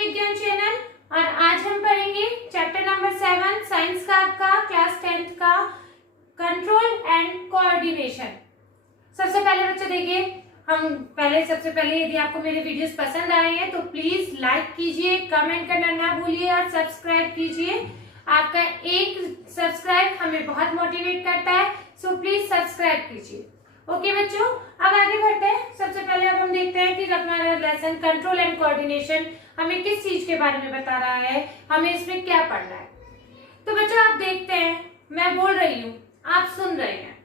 विज्ञान चैनल और आज हम पढ़ेंगे चैप्टर नंबर 7 साइंस का आपका क्लास 10th का कंट्रोल एंड कोऑर्डिनेशन। सबसे पहले बच्चों देखिए, सबसे पहले यदि आपको मेरे वीडियोस पसंद आए हैं तो प्लीज लाइक कीजिए, कमेंट करना ना भूलिए और सब्सक्राइब कीजिए। आपका एक सब्सक्राइब हमें बहुत मोटिवेट करता है, सो प्लीज सब्सक्राइब कीजिए। ओके बच्चों, अब आगे बढ़ते हैं। सबसे पहले अब हम देखते हैं कि हमारा लेसन कंट्रोल एंड कोऑर्डिनेशन हमें किस चीज के बारे में बता रहा है, हमें इसमें क्या पढ़ना है। तो बच्चों आप देखते हैं, मैं बोल रही हूँ, आप सुन रहे हैं,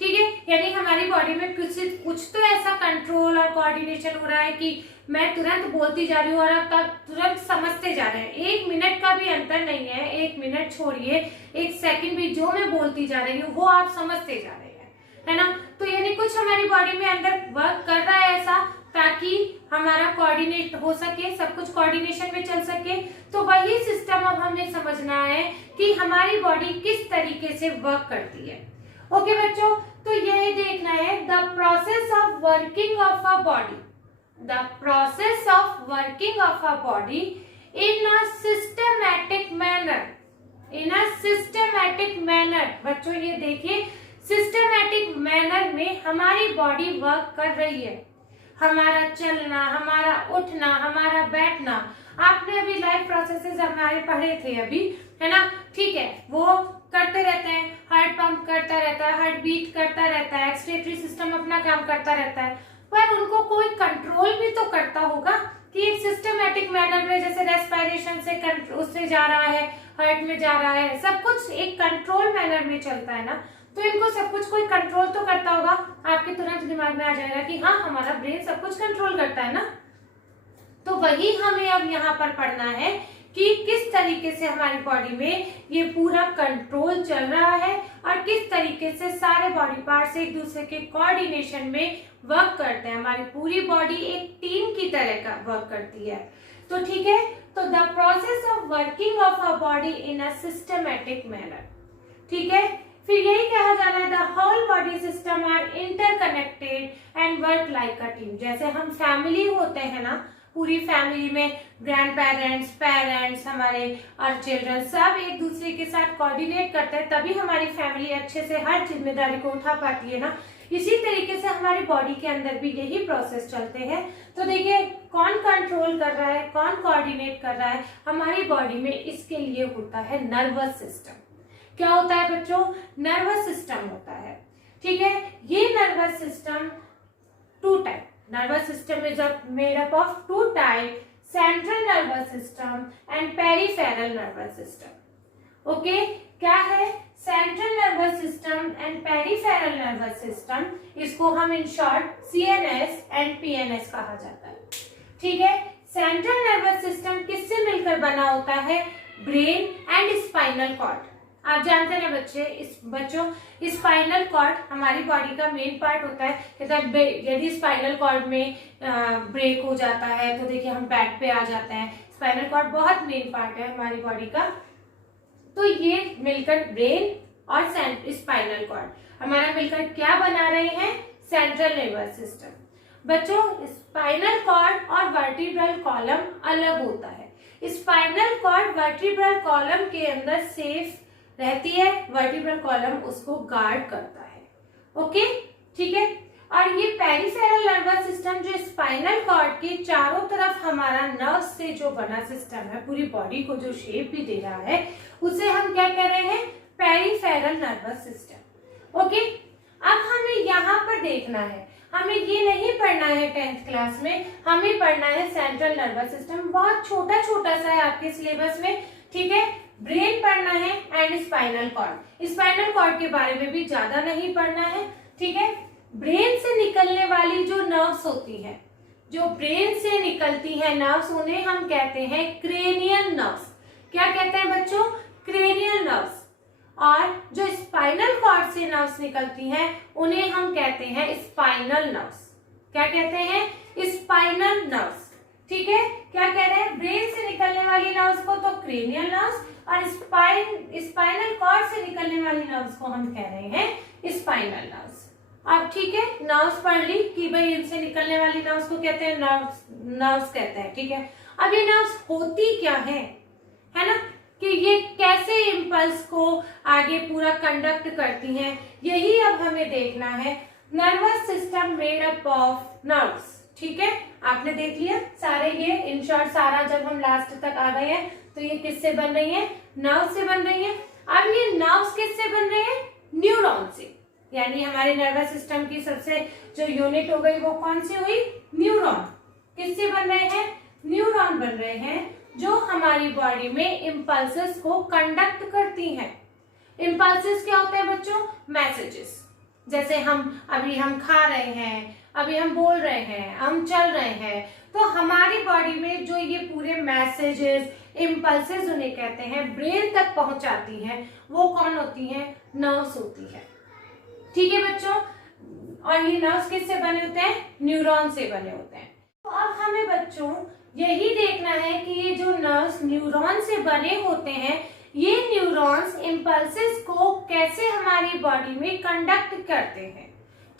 ठीक है। यानी हमारी बॉडी में कुछ तो ऐसा कंट्रोल और कोऑर्डिनेशन हो रहा है कि मैं तुरंत बोलती जा रही हूँ और आप तुरंत समझते जा रहे हैं। 1 मिनट का भी अंतर नहीं है, 1 मिनट छोड़िए, 1 सेकंड भी जो मैं बोलती जा रही हूँ वो आप समझते जा रहे हैं, है ना। तो यानी कुछ हमारी बॉडी में अंदर वर्क कर रहा है ऐसा, ताकि हमारा कोऑर्डिनेट हो सके, सब कुछ कोऑर्डिनेशन में चल सके। तो वही सिस्टम अब हमें समझना है कि हमारी बॉडी किस तरीके से वर्क करती है। ओके बच्चों, तो यही देखना है the process of working of a body, the process of working of a body in a systematic manner, in a systematic manner. बच्चों ये देखिए, सिस्टमैटिक मैनर में हमारी बॉडी वर्क कर रही है। हमारा चलना, हमारा उठना, हमारा बैठना, आपने अभी लाइफ प्रोसेसेस हमारे पढ़े थे अभी, है ना, ठीक है, वो करते रहते हैं। हार्ट पंप करता रहता है, हार्ट बीट करता रहता है, एक्सक्रीटरी सिस्टम अपना काम करता रहता है, पर उनको कोई कंट्रोल भी तो करता होगा कि एक सिस्टमैटिक मैनर में, जैसे रेस्पिरेशन से उससे जा रहा है, हार्ट में जा रहा है, सब कुछ एक कंट्रोल मैनर में चलता है ना। तो इनको सब कुछ कोई कंट्रोल तो करता होगा। आपके तुरंत दिमाग में आ जाएगा कि हाँ, हमारा ब्रेन सब कुछ कंट्रोल करता है ना। तो वही हमें अब यहाँ पर पढ़ना है कि किस तरीके से हमारी बॉडी में ये पूरा कंट्रोल चल रहा है और किस तरीके से सारे बॉडी पार्ट्स एक दूसरे के कोऑर्डिनेशन में वर्क करते हैं। हमारी पूरी बॉडी एक टीम की तरह का वर्क करती है। तो ठीक है, तो the process of working of a body in a systematic manner, ठीक है। फिर यही कहा जा रहा है the whole body system are interconnected and work like a team. जैसे हम फैमिली होते हैं ना, पूरी फैमिली में ग्रैंड पेरेंट्स, पेरेंट्स, हमारे और चिल्ड्रन सब एक दूसरे के साथ कोऑर्डिनेट करते हैं, तभी हमारी फैमिली अच्छे से हर जिम्मेदारी को उठा पाती है ना। इसी तरीके से हमारी बॉडी के अंदर भी यही प्रोसेस चलते हैं। तो देखिए, कौन कंट्रोल कर रहा है, कौन कोऑर्डिनेट कर रहा है हमारी बॉडी में, इसके लिए होता है नर्वस सिस्टम। क्या होता है बच्चों? नर्वस सिस्टम होता है, ठीक है। ये nervous system 2 type, nervous system is made up of 2 type, central nervous system and peripheral nervous system. Okay, क्या है central nervous system and peripheral nervous system? इसको हम in short CNS and PNS कहा जाता है, ठीक है। central nervous system किससे मिलकर बना होता है? brain and spinal cord। आप जानते हैं बच्चों, स्पाइनल कॉर्ड हमारी बॉडी का मेन पार्ट होता है। यदि स्पाइनल कॉर्ड में ब्रेक हो जाता है तो देखिए हम बेड पे आ जाते हैं। स्पाइनल कॉर्ड बहुत मेन पार्ट है हमारी बॉडी का। तो ये मिलकर ब्रेन और स्पाइनल कॉर्ड हमारा मिलकर क्या बना रहे हैं? Central nervous system. बच्चों, स्पाइनल कॉर्ड और वर्टिब्रल कॉलम अलग होता है। स्पाइनल कॉर्ड वर्टिब्रल कॉलम के अंदर सेफ रहती है, वर्टिब्रल कॉलम उसको गार्ड करता है। ओके, ठीक है। और ये पेरिफेरल नर्वस सिस्टम जो स्पाइनल कॉर्ड के चारों तरफ हमारा नर्व से जो बना सिस्टम है, पूरी बॉडी को जो शेप भी दे रहा है, उसे हम क्या कह रहे हैं? Peripheral nervous system. ओके, अब हमें यहाँ पर देखना है, हमें ये नहीं पढ़ना है 10th क्लास में, हमें पढ़ना है सेंट्रल नर्वस सिस्टम। बहुत छोटा छोटा सा है आपके सिलेबस में, ठीक है। ब्रेन पढ़ना है and spinal cord. Spinal cord के बारे में भी ज्यादा नहीं पढ़ना है, ठीक है। ब्रेन से निकलने वाली जो नर्व्स होती है, जो ब्रेन से निकलती है नर्व्स, उन्हें हम कहते हैं क्रेनियल नर्व्स। क्या कहते हैं बच्चों? Cranial nerves. और जो स्पाइनल कॉर्ड से नर्व्स निकलती हैं उन्हें हम कहते हैं स्पाइनल नर्व्स। क्या कहते हैं? स्पाइनल नर्व्स, ठीक है। क्या कह रहे हैं? ब्रेन से निकलने वाली नर्व्स को तो क्रेनियल नर्व्स, और स्पाइनल कॉर्ड से निकलने वाली नर्व्स को हम कह रहे हैं स्पाइनल नर्व्स। अब ठीक है, नर्व्स पढ़ ली कि भाई इनसे निकलने वाली नर्व्स को कहते हैं नर्व्स कहते हैं, ठीक है। अब ये नर्व्स होती क्या है ना, कि ये कैसे इम्पल्स को आगे पूरा कंडक्ट करती हैं, यही अब हमें देखना है। Nervous system made up of nerves, ठीक है, आपने देख लिया सारे ये इन शॉर्ट सारा। जब हम लास्ट तक आ गए हैं तो ये किससे बन रही है, नर्व से बन रही है। अब ये नर्व्स किससे बन रहे हैं, न्यूरॉन से, यानी हमारे नर्वस सिस्टम की सबसे जो यूनिट हो गई वो कौन सी हुई, न्यूरॉन। किससे बन रहे हैं, न्यूरॉन बन रहे हैं, जो हमारी बॉडी में इम्पल्सेस को कंडक्ट करती हैं। इम्पल्सेस क्या होते हैं बच्चों, मैसेजेस। जैसे हम खा रहे हैं, अभी हम बोल रहे हैं, हम चल रहे हैं, तो हमारी बॉडी में जो ये पूरे मैसेजेस इम्पल्सेस उन्हें कहते हैं, ब्रेन तक पहुंचाती हैं, वो कौन होती हैं, नर्व्स होती है। ठीक है बच्चों, और ये नर्व्स किससे बने होते हैं, न्यूरॉन से बने होते हैं। तो अब हमें बच्चों यही देखना है कि ये जो नर्व्स न्यूरॉन से बने होते हैं, ये न्यूरॉन्स इम्पल्सेस को कैसे हमारी बॉडी में कंडक्ट करते हैं।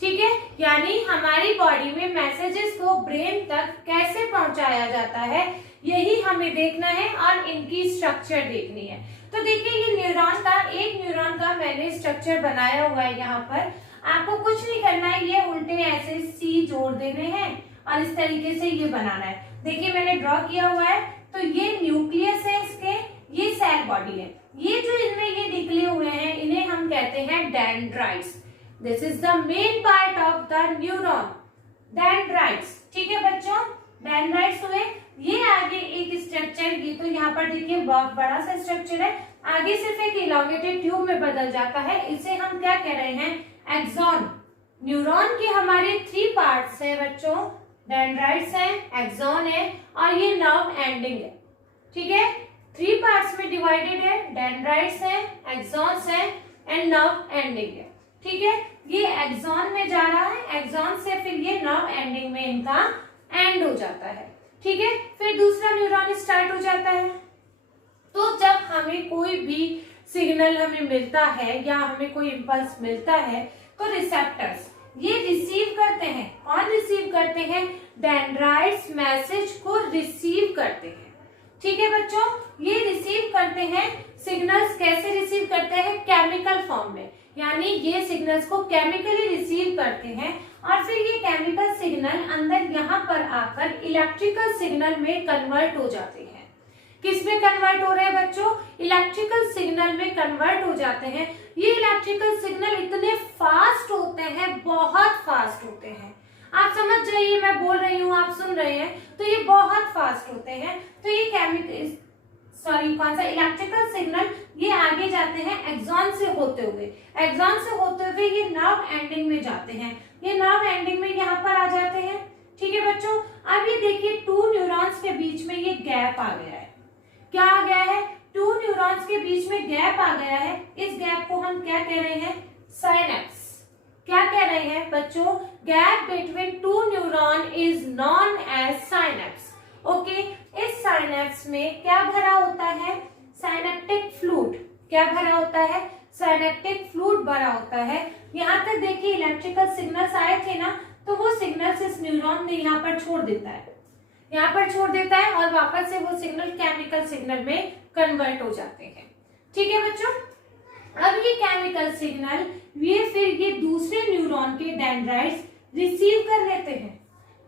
ठीक है, यानी हमारी बॉडी में मैसेजेस को ब्रेन तक कैसे पहुंचाया जाता है, यही हमें देखना है और इनकी स्ट्रक्चर देखनी है। तो देखिए ये एक न्यूरॉन का मैंने स्ट्रक्चर बनाया हुआ है। यहाँ पर आपको कुछ नहीं करना है, ये उल्टे ऐसे सी जोड़ देने हैं और इस तरीके से ये बनाना है। देखिए मैंने ड्रॉ किया हुआ है, तो ये न्यूक्लियस है इसके, ये सेल बॉडी है, ये जो इनमें ये निकले हुए हैं इन्हें हम कहते हैं dendrites. This is the main part of the neuron, dendrites. ठीक है बच्चों, डेंड्राइट्स हुए। ये आगे एक स्ट्रक्चर, ये तो यहाँ पर देखिए बहुत बड़ा सा स्ट्रक्चर है, आगे सिर्फ एक इलांगेटेड ट्यूब में बदल जाता है, इसे हम क्या कह रहे हैं, एक्सॉन। न्यूरॉन के हमारे 3 पार्ट्स है बच्चों, डेंड्राइट्स है, एक्सॉन है और ये नर्व एंडिंग है। ठीक है, 3 पार्ट्स में डिवाइडेड है, डेंड्राइट्स है, एक्सॉन्स है एंड नर्व एंडिंग है। ठीक है, ये एक्सॉन में जा रहा है, एक्सॉन से फिर ये नर्व एंडिंग में इनका एंड हो जाता है। ठीक है, फिर दूसरा न्यूरॉन स्टार्ट हो जाता है। तो जब हमें कोई भी सिग्नल हमें मिलता है या हमें कोई इम्पल्स मिलता है, तो रिसेप्टर्स ये रिसीव करते हैं। कौन रिसीव करते हैं, डेंड्राइट्स मैसेज को रिसीव करते हैं। ठीक है बच्चों, ये रिसीव करते हैं सिग्नल्स। कैसे रिसीव करते हैं, केमिकल फॉर्म में, यानी ये सिग्नल्स को केमिकली रिसीव करते हैं और फिर ये केमिकल सिग्नल अंदर यहाँ पर आकर इलेक्ट्रिकल सिग्नल में कन्वर्ट हो जाते हैं। किस में कन्वर्ट हो रहे हैं बच्चों, इलेक्ट्रिकल सिग्नल में कन्वर्ट हो जाते हैं। ये इलेक्ट्रिकल सिग्नल इतने फास्ट होते हैं, बहुत फास्ट होते हैं। आप समझ जाइए, मैं बोल रही हूँ आप सुन रहे हैं, तो ये बहुत फास्ट होते हैं। तो ये इलेक्ट्रिकल सिग्नल ये आगे जाते हैं एक्सॉन से होते हुए, एक्सॉन से होते हुए ये नर्व एंडिंग में जाते हैं, ये नर्व एंडिंग में यहाँ पर आ जाते हैं। ठीक है बच्चों, अब ये देखिए 2 न्यूरॉन्स के बीच में ये गैप आ गया है। क्या आ गया है, 2 न्यूरॉन्स के बीच में गैप आ गया है। इस गैप को हम क्या कह रहे हैं, साइनेप्स। क्या कह रहे हैं बच्चों, gap between 2 neuron is known as synapse. Okay, इस साइनेप्स में क्या भरा होता है, साइनेप्टिक फ्लूइड। क्या भरा होता है, साइनेप्टिक फ्लूइड भरा होता है। यहाँ तक देखिए इलेक्ट्रिकल सिग्नल्स आए थे ना, तो वो सिग्नल्स इस न्यूरॉन ने यहाँ पर छोड़ देता है, यहाँ पर छोड़ देता है और वापस से वो सिग्नल केमिकल सिग्नल में कन्वर्ट हो जाते हैं। ठीक है बच्चों, अब ये केमिकल सिग्नल ये दूसरे न्यूरॉन के डेंड्राइट्स रिसीव कर लेते हैं।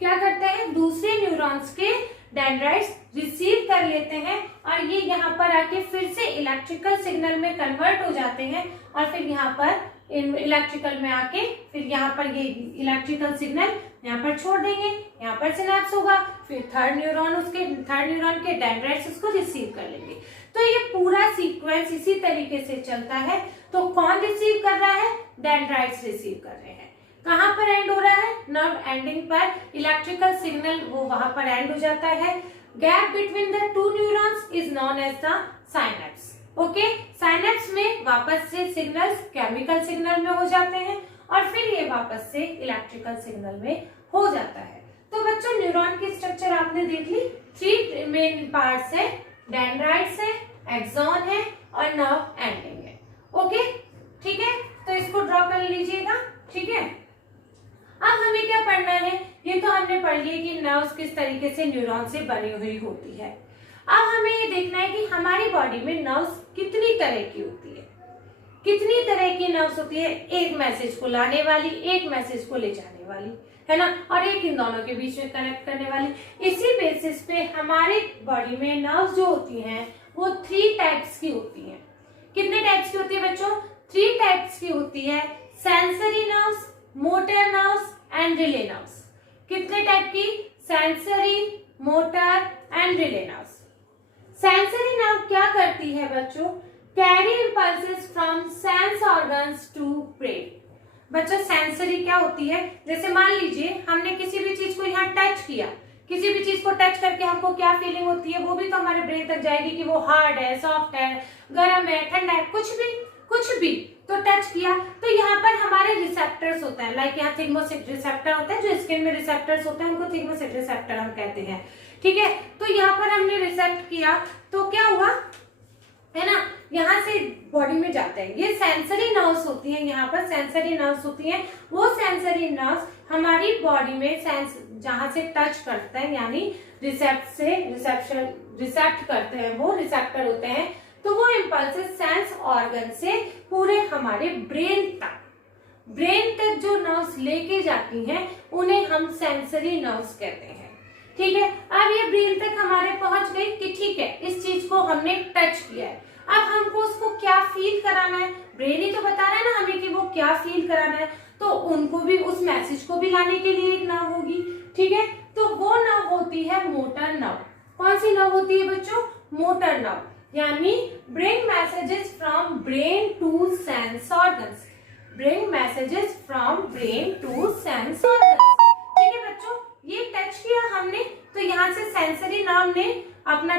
क्या करते हैं, दूसरे न्यूरॉन्स के डेंड्राइट्स रिसीव कर लेते हैं और ये यहाँ पर आके फिर से इलेक्ट्रिकल सिग्नल में कन्वर्ट हो जाते हैं और फिर यहाँ पर इलेक्ट्रिकल में आके फिर यहाँ पर ये इलेक्ट्रिकल सिग्नल यहाँ पर छोड़ देंगे, यहाँ पर सिनेप्स होगा, फिर थर्ड न्यूरॉन के डेंड्राइट्स उसको रिसीव कर लेंगे। तो ये पूरा सीक्वेंस इसी तरीके से चलता है। तो कौन रिसीव कर रहा है, डेंड्राइट्स रिसीव कर रहे हैं। कहाँ पर एंड हो रहा है, नर्व एंडिंग पर, इलेक्ट्रिकल सिग्नल वो वहां पर एंड हो जाता है। Gap between the 2 neurons is known as the synapse. Okay, synapse में वापस से सिग्नल्स केमिकल सिग्नल में हो जाते हैं और फिर ये वापस से इलेक्ट्रिकल सिग्नल में हो जाता है। तो बच्चों न्यूरॉन की स्ट्रक्चर आपने देख ली, 3 मेन पार्ट्स है, डेंड्राइट्स है, एक्सॉन है और नर्व एंडिंग है। ओके ठीक है, तो इसको ड्रॉ कर लीजिएगा। ठीक है, अब हमें क्या पढ़ना है ये तो हमने पढ़ लिया कि नर्व्स किस तरीके से न्यूरॉन से बनी हुई होती है। अब हमें ये देखना है कि हमारी बॉडी में नर्व्स कितनी तरह की होती है। कितनी तरह की नर्व्स होती है, एक मैसेज को लाने वाली, एक मैसेज को ले जाने वाली, है ना, और एक इन दोनों के बीच में कनेक्ट करने वाली। इसी बेसिस पे हमारी बॉडी में नर्व्स जो होती हैं वो 3 टाइप्स की होती हैं। कितने टाइप्स की होती है बच्चों? 3 टाइप्स की होती है, sensory nerves, motor nerves and relay nerves. कितने टाइप की? Sensory, motor and relay nerves. Sensory nerve क्या करती है बच्चों? Carry impulses from sense organs to brain. बच्चों सेंसरी क्या होती है? जैसे मान लीजिए हमने किसी भी चीज को यहाँ टच किया, किसी भी चीज को टच करके हमको क्या फीलिंग होती है, वो भी तो हमारे ब्रेन तक जाएगी कि वो हार्ड है, सॉफ्ट है, गर्म है, ठंडा है, कुछ भी तो टच किया। तो यहाँ पर हमारे रिसेप्टर्स होते हैं, लाइक यहाँ थिग्मोसिट रिसेप्टर होते हैं, जो स्किन में रिसेप्टर्स होते हैं उनको थिग्मोसिट रिसेप्टर हम कहते हैं, ठीक है। तो यहाँ पर हमने रिसेप्ट किया तो क्या हुआ, है ना, यहाँ से बॉडी में जाते हैं। ये सेंसरी नर्व्स होती हैं, यहाँ पर सेंसरी नर्व्स होती हैं। वो सेंसरी नर्व्स हमारी बॉडी में सेंस जहां से टच करते हैं, यानी रिसेप्ट करते हैं, वो रिसेप्टर होते हैं। तो वो इम्पल्सेस सेंस ऑर्गन से पूरे हमारे ब्रेन तक जो नर्व्स लेके जाती हैं उन्हें हम सेंसरी नर्व्स कहते हैं, ठीक है। अब ये ब्रेन तक हमारे पहुंच गई कि ठीक है, इस चीज को हमने टच किया है, अब हमको उसको क्या फील कराना है, ब्रेन ही तो बता रहा है ना हमें कि वो क्या फील कराना है। तो उनको भी, उस मैसेज को भी लाने के लिए एक नर्व होगी, ठीक है। तो वो नर्व होती है मोटर नर्व। कौन सी नर्व होती है बच्चों? मोटर नर्व, यानी bring messages from brain to sense organs. Bring messages from brain to sense organs, ठीक है बच्चों। ये टच किया हमने तो यहाँ से सेंसरी नर्व ने अपना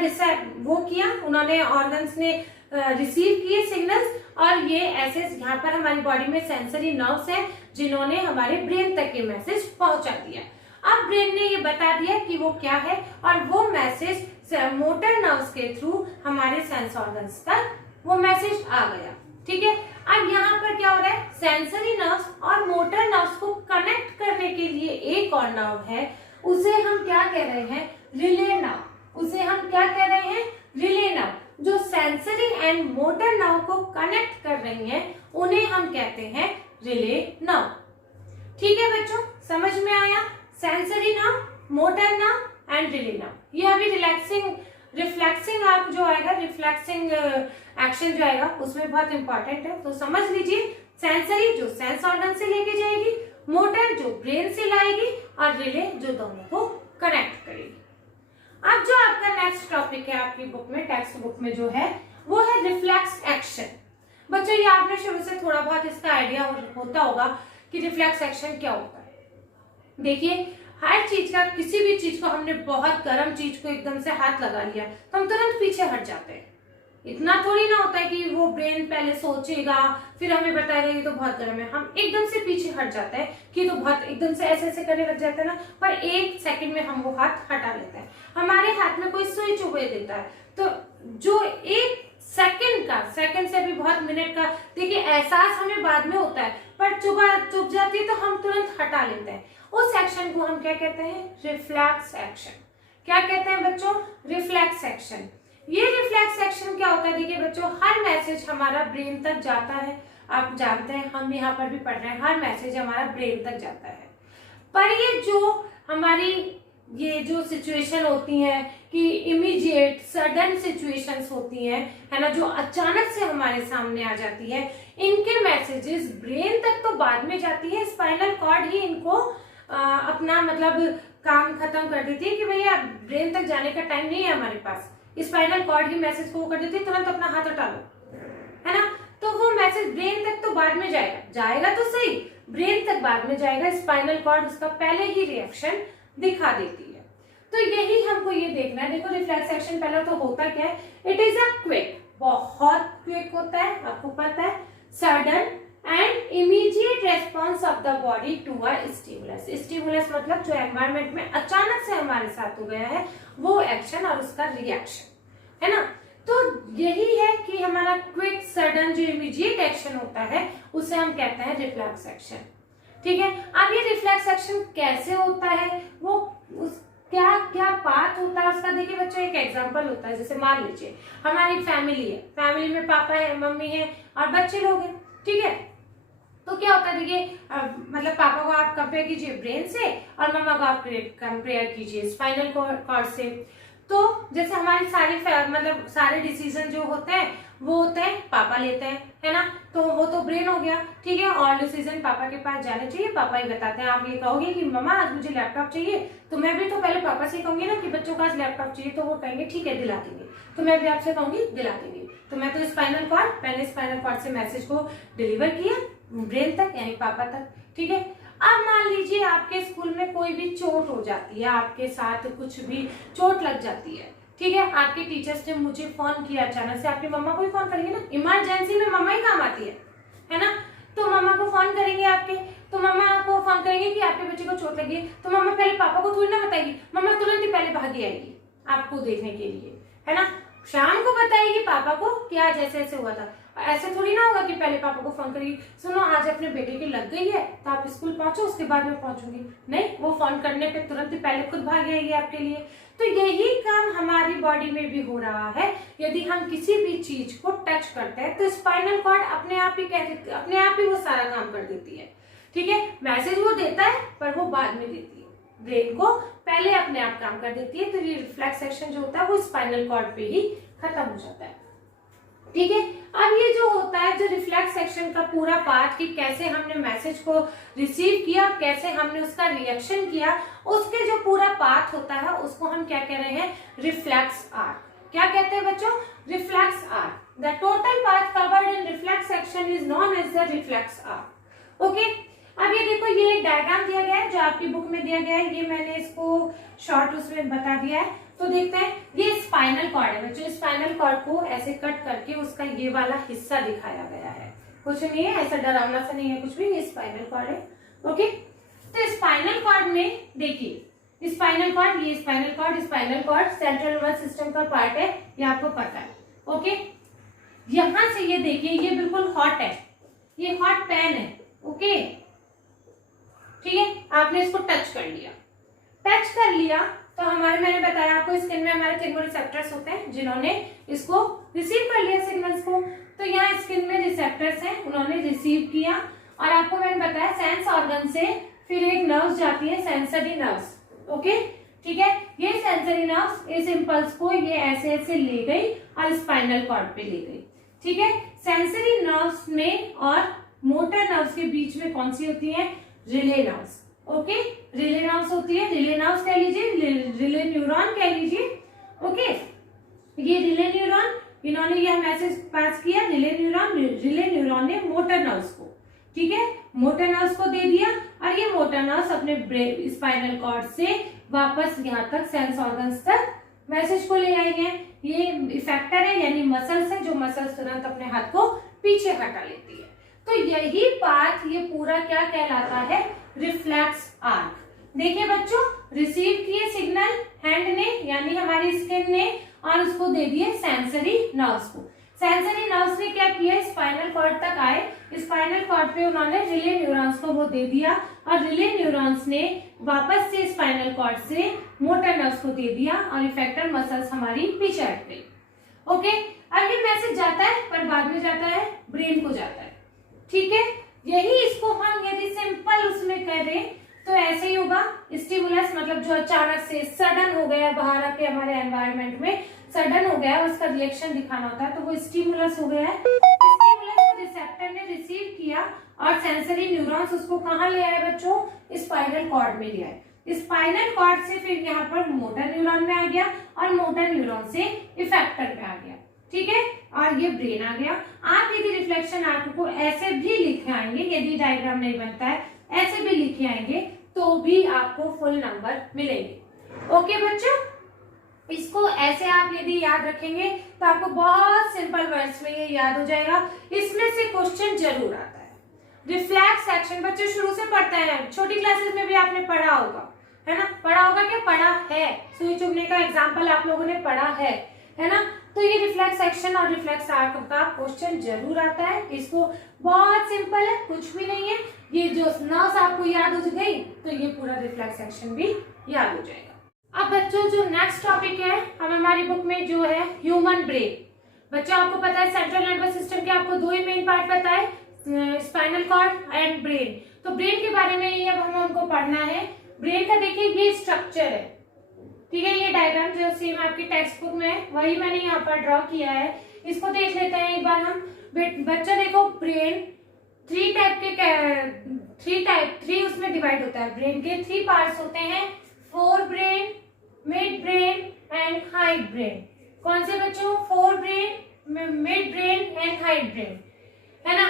वो किया, उन्होंने ऑर्गन्स ने रिसीव किए सिग्नल्स, और ये ऐसे यहाँ पर हमारी बॉडी में सेंसरी नर्व्स हैं जिन्होंने हमारे ब्रेन तक ये मैसेज पहुंचा दिया। अब ब्रेन ने ये बता दिया कि वो क्या है, और वो मैसेज मोटर नर्व्स के थ्रू हमारे सेंस ऑर्गन्स तक वो मैसेज आ गया, ठीक है। अब यहाँ पर क्या हो रहा है, सेंसरी नर्व्स और मोटर नर्व्स को कनेक्ट करने के लिए एक और नर्व है, उसे हम क्या कह रहे हैं? Relay nerve. उसे हम क्या कह रहे हैं? Relay nerve. जो सेंसरी एंड मोटर नर्व को कनेक्ट कर रही हैं उन्हें हम कहते हैं रिले नर्व, ठीक है बच्चों, समझ में आया? Sensory nerve, motor nerve and relay nerve. ये अभी रिफ्लेक्सिंग आर्क जो आएगा, रिफ्लेक्सिंग एक्शन जो आएगा उसमें बहुत इंपॉर्टेंट है, तो समझ लीजिए। सेंसरी जो सेंस ऑर्गन से लेके जाएगी, मोटर जो ब्रेन से लाएगी, और रिले जो दोनों को कनेक्ट करेगी। अब जो आपका नेक्स्ट टॉपिक है आपकी बुक में, टेक्स्ट बुक में जो है, वो है रिफ्लेक्स एक्शन। बच्चों ये आपने शुरू से थोड़ा बहुत इसका आइडिया होता होगा कि रिफ्लेक्स एक्शन क्या होता है। देखिए हर चीज का, किसी भी चीज को हमने बहुत गर्म चीज को एकदम से हाथ लगा लिया तो हम तुरंत पीछे हट जाते हैं। इतना थोड़ी ना होता है कि वो ब्रेन पहले सोचेगा फिर हमें बताएगा ये तो बहुत गर्म है, हम एकदम से पीछे हट जाते हैं कि तो बहुत एकदम से ऐसे करने लग जाते हैं ना, पर 1 सेकंड में हम वो हाथ हटा लेते हैं। हमारे हाथ में कोई सुई चुभ देता है तो जो 1 सेकंड का, सेकंड से भी बहुत मिनट का, देखिए एहसास हमें बाद में होता है, पर चुभ जाती है तो हम तुरंत हटा लेते हैं। उस एक्शन को हम क्या कहते हैं? Reflex action. क्या कहते हैं बच्चों? Reflex action. ये रिफ्लेक्स एक्शन क्या होता है? देखिए बच्चों, हर मैसेज हमारा ब्रेन तक जाता है, आप जानते हैं, हम यहाँ पर भी पढ़ रहे हैं, हर मैसेज हमारा ब्रेन तक जाता है। पर ये जो हमारी ये जो सिचुएशन होती है कि इमीडिएट सडन सिचुएशंस होती हैं, है ना, जो अचानक से हमारे सामने आ जाती है, इनके मैसेजेस ब्रेन तक तो बाद में जाती है। स्पाइनल कॉर्ड ही इनको अपना मतलब काम खत्म कर देती है कि भैया ब्रेन तक जाने का टाइम नहीं है हमारे पास। स्पाइनल कॉर्ड ही मैसेज को कर देती है, तुरंत अपना हाथ हटा लो, है ना। तो वो मैसेज ब्रेन तक तो बाद में जाएगा तो सही, ब्रेन तक बाद में जाएगा। स्पाइनल कॉर्ड उसका पहले ही रिएक्शन दिखा देती है। तो यही हमको ये देखना है। देखो रिफ्लेक्स एक्शन पहले तो होता क्या है? इट इज अ क्विक, बहुत क्विक होता है, आपको पता है, sudden and immediate response of the body to a stimulus. Stimulus मतलब जो एनवायरमेंट में अचानक से हमारे साथ हो गया है वो एक्शन और उसका रिएक्शन, है ना। तो यही है कि हमारा क्विक सडन जो इमीडिएट एक्शन होता है उसे हम कहते हैं रिफ्लेक्स एक्शन, ठीक है। अब ये रिफ्लेक्स एक्शन कैसे होता है, वो उस क्या क्या पार्ट होता है उसका देखिए बच्चों, एक एग्जांपल होता है। जैसे मान लीजिए हमारी फैमिली है, फैमिली में पापा है, मम्मी है और बच्चे लोग हैं, ठीक है। तो क्या होता है देखिए, मतलब पापा को आप कंपेयर कीजिए ब्रेन से और मम्मा को आप कंपेयर कीजिए स्पाइनल कॉर्ड से। तो जैसे हमारी सारी मतलब सारे डिसीजन जो होते हैं वो होते हैं पापा लेते हैं, है ना। तो वो तो ब्रेन हो गया, ठीक है। और डिसीजन पापा के पास जाने चाहिए, पापा ही बताते हैं। आप ये कहोगे कि मम्मा आज मुझे लैपटॉप चाहिए, तो मैं भी तो पहले पापा से कहूंगी ना कि बच्चों को आज लैपटॉप चाहिए, तो वो कहेंगे ठीक है दिला देंगे। तो मैं भी आपसे कहूंगी दिला देंगे। तो मैं तो स्पाइनल कॉर्ड, मैंने स्पाइनल कॉर्ड से मैसेज को डिलीवर किया ब्रेन तक यानी पापा तक, ठीक है। अब मान लीजिए आपके स्कूल में कोई भी चोट हो जाती है, आपके साथ कुछ भी चोट लग जाती है, ठीक है। आपके टीचर्स ने मुझे फोन किया अचानक से, आपकी मम्मा को ही फोन करेंगे ना, इमरजेंसी में मम्मा ही काम आती है ना। तो मम्मा को फोन करेंगे आपके, तो मम्मा को फोन करेंगे कि आपके बच्चे को चोट लगी है, तो मम्मा पहले पापा को थोड़ी ना बताएगी, मम्मा तुरंत ही पहले भागी आएगी आपको देखने के लिए, है ना। शाम को बताएगी पापा को कि आज ऐसे ऐसे हुआ था। ऐसे थोड़ी ना होगा कि पहले पापा को फोन करेगी, सुनो आज अपने बेटे की लग गई है तो आप स्कूल पहुंचो, उसके बाद में पहुंचूंगी। नहीं, वो फोन करने पे तुरंत ही पहले खुद भाग आएगी आपके लिए। तो यही काम हमारी बॉडी में भी हो रहा है। यदि हम किसी भी चीज को टच करते हैं तो स्पाइनल कॉर्ड अपने आप ही अपने आप ही वो सारा काम कर देती है, ठीक है। मैसेज वो देता है पर वो बाद में देती है, ब्रेन को पहले अपने आप काम कर देती है। तो ये रिफ्लेक्स एक्शन जो होता है वो स्पाइनल कॉर्ड पे ही खत्म हो जाता है, ठीक है। अब ये जो होता है जो रिफ्लेक्स एक्शन का पूरा पार्ट कि कैसे हमने मैसेज को रिसीव किया, कैसे हमने उसका रिएक्शन किया, उसके जो पूरा पार्ट होता है उसको हम क्या कह रहे हैं, रिफ्लेक्स आर्क। क्या कहते हैं बच्चों, reflex arc. The total part covered in reflex action is known as the reflex arc. Okay, अब ये देखो, ये एक डायग्राम दिया गया है जो आपकी बुक में दिया गया है, ये मैंने इसको शॉर्ट उसमें बता दिया है। तो देखते हैं, ये स्पाइनल कॉर्ड है बच्चों। स्पाइनल कॉर्ड को ऐसे कट करके उसका ये वाला हिस्सा दिखाया गया है, कुछ नहीं है ऐसा डरावना सा नहीं है कुछ भी, ये स्पाइनल कॉर्ड है। ओके, तो स्पाइनल कॉर्ड में देखिए, स्पाइनल कॉर्ड, ये spinal cord central nervous system का पार्ट है, ये आपको पता है। ओके, यहां से ये देखिए, ये बिल्कुल हॉट है, ये हॉट पेन है। ओके, ठीक है, आपने इसको टच कर लिया तो हमारे, मैंने बताया आपको स्किन में हमारे केमोरिसेप्टर्स होते हैं जिन्होंने इसको रिसीव कर लिया सिग्नल्स को। तो यहाँ स्किन में रिसेप्टर्स हैं, उन्होंने रिसीव किया। और आपको मैंने बताया सेंस ऑर्गन से फिर एक नर्व्स जाती है, सेंसरी नर्व्स। ओके, ठीक है, ये सेंसरी नर्व्स इस इंपल्स को ये ऐसे ऐसे ले गई और स्पाइनल कॉर्ड पे ले गई, ठीक है। सेंसरी नर्व्स में और मोटर नर्व्स के बीच में कौन सी होती है, relay nerves. Okay, relay nerves होती है, रिले नर्व्स कह लीजिए, रिले न्यूरॉन कह लीजिए। ओके, ये रिले न्यूरॉन, इन्होंने यह मैसेज पास किया, रिले न्यूरॉन ने मोटर नर्व्स को, ठीक है, मोटर नर्व्स को दे दिया। और ये मोटर नर्व्स अपने स्पाइनल कॉर्ड से वापस यहाँ तक सेंस ऑर्गन्स तक मैसेज को ले आई है। ये इफेक्टर है यानी मसल्स है, जो मसल्स तुरंत अपने हाथ को पीछे हटा लेती है। तो यही पार्ट ये पूरा क्या कहलाता है, रिफ्लेक्स आर्क। देखिए बच्चों, रिसीव किए सिग्नल हैंड ने यानी हमारी स्किन ने और उसको दे दिए सेंसरी नर्व्स को। सेंसरी नर्व्स ने क्या किया, स्पाइनल कॉर्ड तक आए, स्पाइनल कॉर्ड पे उन्होंने रिले न्यूरॉन्स को वो दे दिया और रिले न्यूरॉन्स ने वापस से स्पाइनल कॉर्ड से मोटर नर्व्स को दे दिया और इफेक्टर मसल्स हमारी पीछे हट गई। ओके, अब ये मैसेज जाता है पर बाद में जाता है ब्रेन को जाता है, ठीक है। यही इसको हम यदि सिंपल उसमें करें तो ऐसे ही होगा, स्टिमुलस मतलब जो अचानक से सडन हो गया बाहर आके हमारे एनवायरनमेंट में सडन हो गया, उसका रिएक्शन दिखाना होता है, तो वो स्टिमुलस हो गया है। स्टिमुलस को रिसेप्टर ने रिसीव किया और सेंसरी न्यूरॉन्स उसको कहाँ ले आए बच्चों, स्पाइनल कॉर्ड में ले आए। स्पाइनल कॉर्ड से फिर यहाँ पर मोटर न्यूरॉन में आ गया और मोटर न्यूरॉन से इफेक्टर में आ गया, ठीक है, और ये ब्रेन आ गया। आप यदि रिफ्लेक्शन आर्क को ऐसे भी लिखे आएंगे, यदि डायग्राम नहीं बनता है ऐसे भी लिखे आएंगे तो भी आपको फुल नंबर मिलेंगे। ओके बच्चों, इसको ऐसे आप यदि याद रखेंगे तो आपको बहुत सिंपल वर्ड्स में ये याद हो जाएगा। इसमें से क्वेश्चन जरूर आता है। रिफ्लेक्स एक्शन बच्चे शुरू से पढ़ते हैं, छोटी क्लासेस में भी आपने पढ़ा होगा, है ना, पढ़ा होगा क्या, पढ़ा है, सुई चुभने का एग्जाम्पल आप लोगों ने पढ़ा है। है ना। तो ये रिफ्लेक्स एक्शन और रिफ्लेक्स आर्क का क्वेश्चन जरूर आता है। इसको बहुत सिंपल है, कुछ भी नहीं है, ये जो नर्व्स आपको याद हो गई तो ये पूरा रिफ्लेक्स एक्शन भी याद हो जाएगा। अब बच्चों जो नेक्स्ट टॉपिक है हम हमारी बुक में जो है ह्यूमन ब्रेन। बच्चों आपको पता है सेंट्रल नर्वस सिस्टम के आपको दो ही मेन पार्ट पता है, स्पाइनल कॉर्ड एंड ब्रेन। तो ब्रेन के बारे में ये अब हम हमको पढ़ना है। ब्रेन का देखिए ये स्ट्रक्चर है, ठीक है, ये डायग्राम जो सेम आपकी टेक्स्ट बुक में है वही मैंने यहाँ पर ड्रॉ किया है। इसको देख लेते हैं एक बार हम। बच्चा देखो ब्रेन थ्री उसमें डिवाइड होता है। ब्रेन के 3 पार्ट्स होते हैं, fore brain, mid brain and hide brain. कौन से बच्चों? Fore brain, mid brain and hide brain, है ना।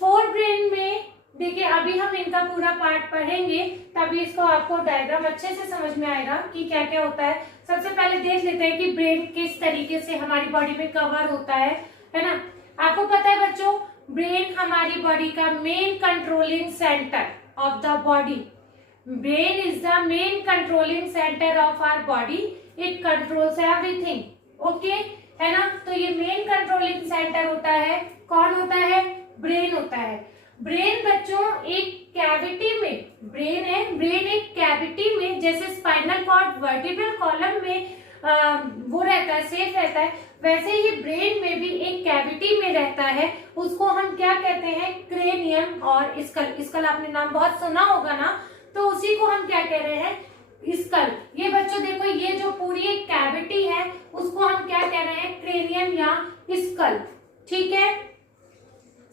फोर ब्रेन में देखिए अभी हम इनका पूरा पार्ट पढ़ेंगे तभी इसको आपको डायग्राम अच्छे से समझ में आएगा कि क्या क्या होता है। सबसे पहले देख लेते हैं कि ब्रेन किस तरीके से हमारी बॉडी में कवर होता है ना। आपको पता है बच्चों ब्रेन हमारी बॉडी का main controlling centre of the body. Brain is the main controlling centre of our body, it controls everything, okay, है ना। तो ये मेन कंट्रोलिंग सेंटर होता है, कौन होता है? ब्रेन होता है। ब्रेन बच्चों एक कैविटी में, ब्रेन है, ब्रेन एक कैविटी में, जैसे स्पाइनल कॉर्ड वर्टिब्रल कॉलम में वो रहता है, सेफ रहता है, वैसे ही ब्रेन में भी एक कैविटी में रहता है। उसको हम क्या कहते हैं? क्रेनियम और स्कल। स्कल आपने नाम बहुत सुना होगा ना, तो उसी को हम क्या कह रहे हैं? स्कल। ये बच्चों देखो ये जो पूरी एक कैविटी है उसको हम क्या कह रहे हैं? क्रेनियम या स्कल, ठीक है।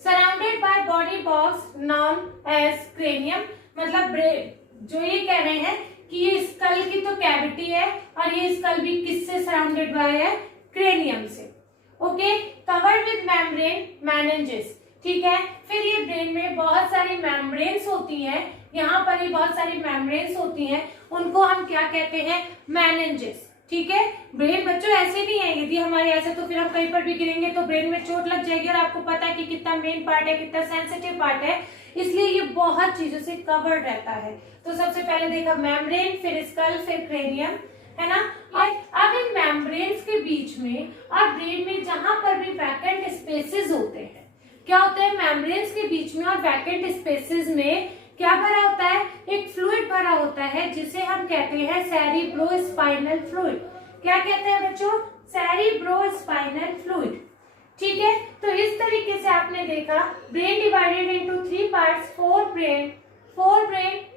Surrounded by body box known as cranium, मतलब ब्रेन जो ये कह रहे हैं कि ये स्कल की तो कैविटी है और ये स्कल भी किससे सराउंडेड बाय है? क्रेनियम से, okay. Covered with membrane meninges, ठीक है। फिर ये ब्रेन में बहुत सारी मेम्ब्रेन्स होती हैं, यहाँ पर ये बहुत सारी मेम्ब्रेन्स होती हैं, उनको हम क्या कहते हैं? मेनिंजेस, ठीक है। ब्रेन बच्चों ऐसे नहीं है, यदि हमारे ऐसे तो फिर हम कहीं पर भी गिरेंगे तो ब्रेन में चोट लग जाएगी, और आपको पता है कि कितना मेन पार्ट है, कितना सेंसिटिव पार्ट है, इसलिए ये बहुत चीजों से कवर्ड रहता है। तो सबसे पहले देखा मेम्ब्रेन, फिर स्कल, फिर क्रेनियम, है ना। अब इन मेम्ब्रेन्स के बीच में और ब्रेन में जहां पर भी वैकेंट स्पेसेस होते हैं, क्या होता है? मेम्ब्रेन्स के बीच में और वैकेंट स्पेसेस में क्या भरा होता है? एक फ्लूइड भरा होता है जिसे हम कहते हैं सेरिब्रोस्पाइनल फ्लूइड। क्या कहते हैं बच्चों? सेरिब्रोस्पाइनल फ्लूइड, ठीक है। तो इस तरीके से आपने देखा brain divided into 3 parts, fore brain,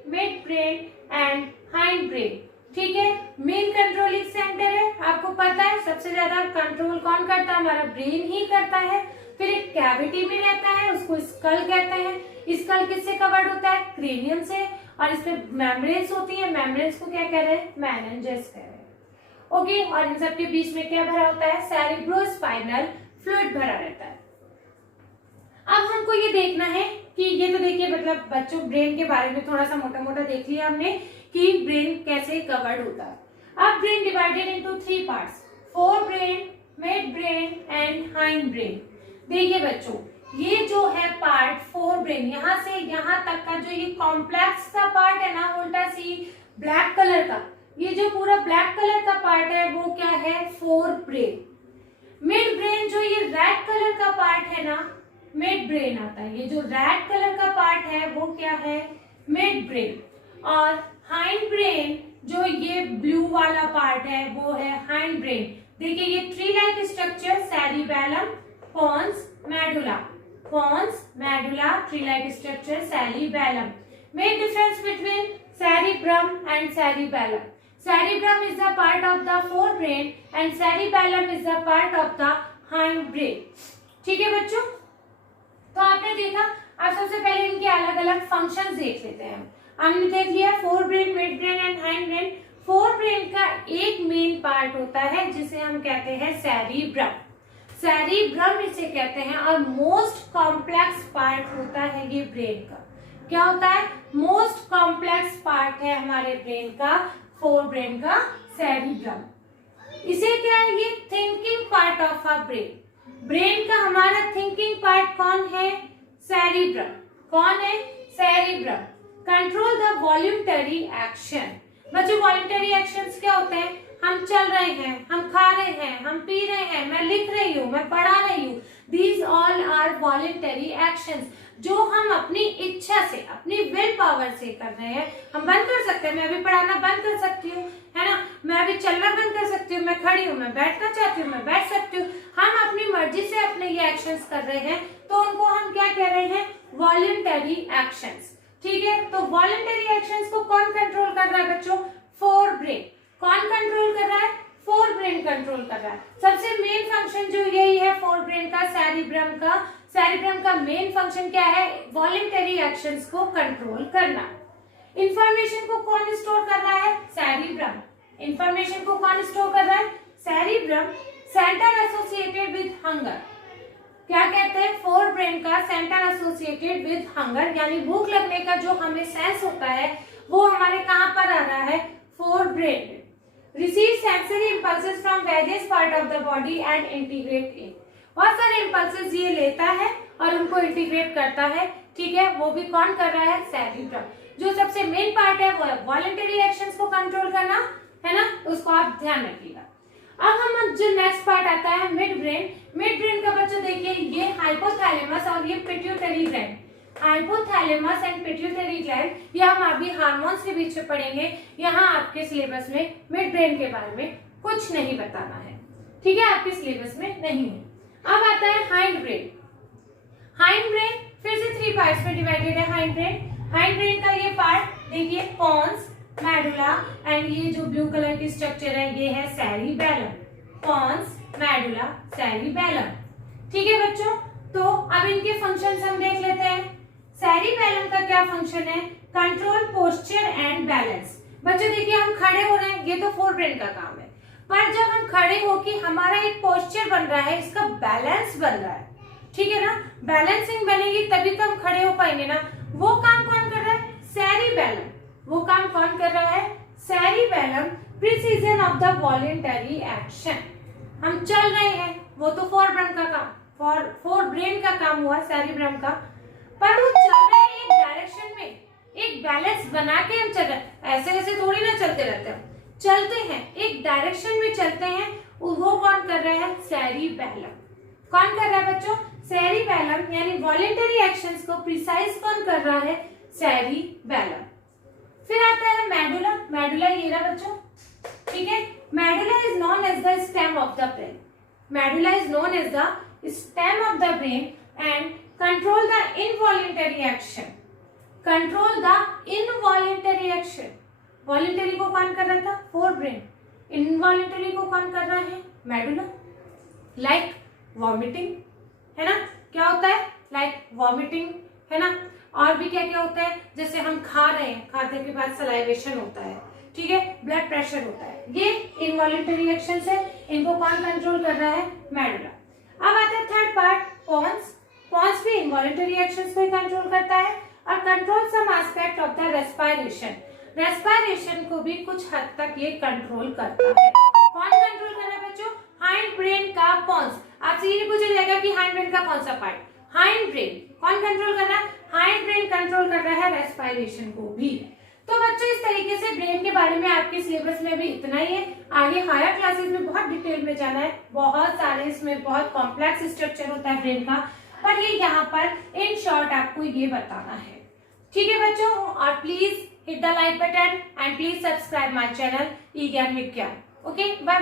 mid brain and hind brain, ठीक है। मेन कंट्रोलिंग सेंटर है, आपको पता है सबसे ज्यादा कंट्रोल कौन करता है? हमारा ब्रेन ही करता है। फिर एक कैविटी में रहता है, उसको स्कल कहते हैं। स्कल किससे कवर्ड होता है? क्रेनियम से, और इसमें मेम्ब्रेन्स होती है, मेम्ब्रेन्स को क्या कह रहे हैं? मेनिंजेस कह रहे हैं, ओके। और इन सब के बीच में क्या भरा होता है? सेरिब्रोस्पाइनल फ्लूइड भरा रहता है। अब हमको ये देखना है कि ये तो देखिए मतलब बच्चों ब्रेन के बारे में थोड़ा सा मोटा मोटा देख लिया हमने कि ब्रेन कैसे कवर्ड होता है। अब brain divided into 3 parts, fore brain, mid brain and hind brain. देखिए बच्चों ये जो है पार्ट फोर ब्रेन, यहाँ से यहाँ तक का जो ये कॉम्प्लेक्स का पार्ट है ना, उल्टा सी ब्लैक कलर का, ये जो पूरा ब्लैक कलर का पार्ट है वो क्या है? Fore brain. मिड ब्रेन जो ये रेड कलर का पार्ट है ना, मिड ब्रेन आता है। ये जो रेड कलर का पार्ट है वो क्या है? Mid brain. और हाइंड ब्रेन जो ये ब्लू वाला पार्ट है वो है हाइंड ब्रेन। देखिए ये tree like structure, cerebellum, pons, medulla, tree like structure, cerebellum. Main difference between cerebrum and cerebellum. Cerebrum is the part of the forebrain and cerebellum is the part of the hindbrain. ठीक है बच्चों, तो आपने देखा। अब सबसे पहले इनके अलग अलग फंक्शंस देख लेते हैं। हमने देख लिया fore brain, mid brain and hind brain. Fore brain का एक मेन पार्ट होता है जिसे हम कहते हैं सेरिब्रम। सेरिब्रम इसे कहते हैं, और मोस्ट कॉम्प्लेक्स पार्ट होता है ये ब्रेन का। क्या होता है? मोस्ट कॉम्प्लेक्स पार्ट है हमारे ब्रेन का, फोर ब्रेन का, सेरिब्रम। इसे क्या है? ये thinking part of a brain. Brain का हमारा थिंकिंग पार्ट कौन है? सेरिब्रम। कौन है? Cerebrum. Control the voluntary action. बच्चों वॉल्यूंटरी एक्शंस क्या होते हैं? हम चल रहे हैं, हम खा रहे हैं, हम पी रहे हैं, मैं लिख रही हूँ, मैं पढ़ा रही हूँ, these all are voluntary actions, जो हम अपनी इच्छा से, अपनी विल पावर से कर रहे हैं। हम बंद कर सकते हैं, मैं अभी पढ़ाना बंद कर सकती हूँ, है ना, मैं अभी चलना बंद कर सकती हूँ, मैं खड़ी हूँ, मैं बैठना चाहती हूँ, मैं बैठ सकती हूँ। हम अपनी मर्जी से अपने ये एक्शंस कर रहे हैं, तो उनको हम क्या कह रहे हैं, वॉलेंटरी एक्शंस। ठीक है, तो वॉलेंटरी एक्शंस को कौन कंट्रोल कर रहा है बच्चों, फोर ब्रेन। कौन कंट्रोल कर रहा है, फोर ब्रेन कंट्रोल कर रहा है। सबसे मेन फंक्शन जो यही है फोर ब्रेन का, सेरिब्रम का। सेरिब्रम का मेन फंक्शन क्या है, वॉलेंटरी एक्शंस को कंट्रोल करना। इंफॉर्मेशन को कौन स्टोर कर रहा है, सेरिब्रम। इंफॉर्मेशन को कौन स्टोर कर रहा है, cerebrum. Centre associated with hunger, क्या कहते हैं, फोर ब्रेन का सेंटर एसोसिएटेड विद हंगर, यानी भूख लगने का जो हमें सेंस होता है वो हमारे कहां पर आ रहा है, fore brain. Receive sensory impulses from various part of the body and integrate it, बहुत सारे इंपल्सेस ये लेता है और उनको इंटीग्रेट करता है। ठीक है, वो भी कौन कर रहा है, सेरिब्रम। जो सबसे मेन पार्ट है वो है वॉलेंटरी एक्शंस को कंट्रोल करना, है ना, उसको आप ध्यान रखिएगा। अब हम जो नेक्स्ट पार्ट आता है मिड ब्रेन। मिड ब्रेन का बच्चों देखिए, ये हाइपोथैलेमस और ये pituitary gland, hypothalamus and pituitary gland, ये हम अभी हार्मोन्स के बीच में पढ़ेंगे। यहाँ आपके सिलेबस में मिड ब्रेन के बारे में कुछ नहीं बताना है, ठीक है, आपके सिलेबस में नहीं है। अब आता है हाइंड ब्रेन। हाइंड ब्रेन फिर से 3 पार्ट्स में डिवाइडेड है हाइंड ब्रेन। हाइंड ब्रेन का ये पार्ट देखिए, पोन्स, मेडुला एंड ये जो ब्लू कलर की स्ट्रक्चर है ये है सेरिबेलम। Pons, medulla, cerebellum. ठीक है बच्चों, तो अब इनके फंक्शंस हम देख लेते हैं। सेरिबेलम का क्या फंक्शन है, कंट्रोल पोस्चर एंड बैलेंस। बच्चों देखिए, हम खड़े हो रहे हैं, ये तो फोर ब्रेन का काम है, पर जब हम खड़े होके हमारा एक पोस्चर बन रहा है, इसका बैलेंस बन रहा है, ठीक है ना, बैलेंसिंग बनेगी तभी तो हम खड़े हो पाएंगे ना। वो काम कौन कर रहा है, सेरिबेलम। वो काम कौन कर रहा है, cerebellum. Precision of the voluntary action, हम चल रहे हैं, वो तो फोर ब्रेन का काम, फोर ब्रेन का काम हुआ सेरिब्रम का, पर वो चल रहे हैं एक डायरेक्शन में, एक बैलेंस बना के हम चल रहे हैं, ऐसे ऐसे थोड़ी ना चलते रहते हैं, चलते हैं एक डायरेक्शन में चलते हैं। वो कौन कर रहा है, सेरिबेलम। कौन कर रहा है बच्चों, सेरिबेलम, यानी वॉलेंटरी एक्शंस को प्रिसाइज कौन कर रहा है, सेरिबेलम। फिर आता है मेडुला। मेडुला ये रहा बच्चों, ठीक है, medulla is known as the stem of the brain. Medulla is known as the stem of the brain and control the involuntary action. Control the involuntary action. Voluntary को कौन कर रहा था, फोर ब्रेन। इनवॉलेंटरी को कौन कर रहा है, मेडुला। लाइक वॉमिटिंग, है ना, क्या होता है, लाइक वॉमिटिंग, है ना, और भी क्या क्या होता है, जैसे हम खा रहे हैं, खाते के बाद सलाइवेशन होता है, ठीक है, ब्लड प्रेशर होता है, ये इनवॉलेंटरी एक्शंस है, इनको कौन कंट्रोल कर रहा है, मेडुला। अब आता है थर्ड पार्ट, पोन्स। पोन्स भी इनवॉलेंटरी एक्शंस को कंट्रोल करता है और control some aspect of the respiration. Respiration को भी कुछ हद तक ये कंट्रोल करता है। कौन कंट्रोल कर रहा है बच्चों, हाइंड ब्रेन का पोन्स। आपसे ये पूछा जाएगा कि हाइंड ब्रेन का कौन सा पार्ट, हाइंड ब्रेन। कौन कंट्रोल कर रहा है, हाइंड ब्रेन कंट्रोल कर रहा है रेस्पिरेशन को भी। तो बच्चों इस तरीके से ब्रेन के बारे में आपके सिलेबस में भी इतना ही है। आगे हायर क्लासेस में बहुत डिटेल में जाना है, बहुत सारे इसमें बहुत कॉम्प्लेक्स स्ट्रक्चर होता है ब्रेन का, पर ये यहाँ पर इन शॉर्ट आपको ये बताना है, ठीक है बच्चों। और please hit the like button and please subscribe my channel E Gyan Vigyan. Okay, bye bye.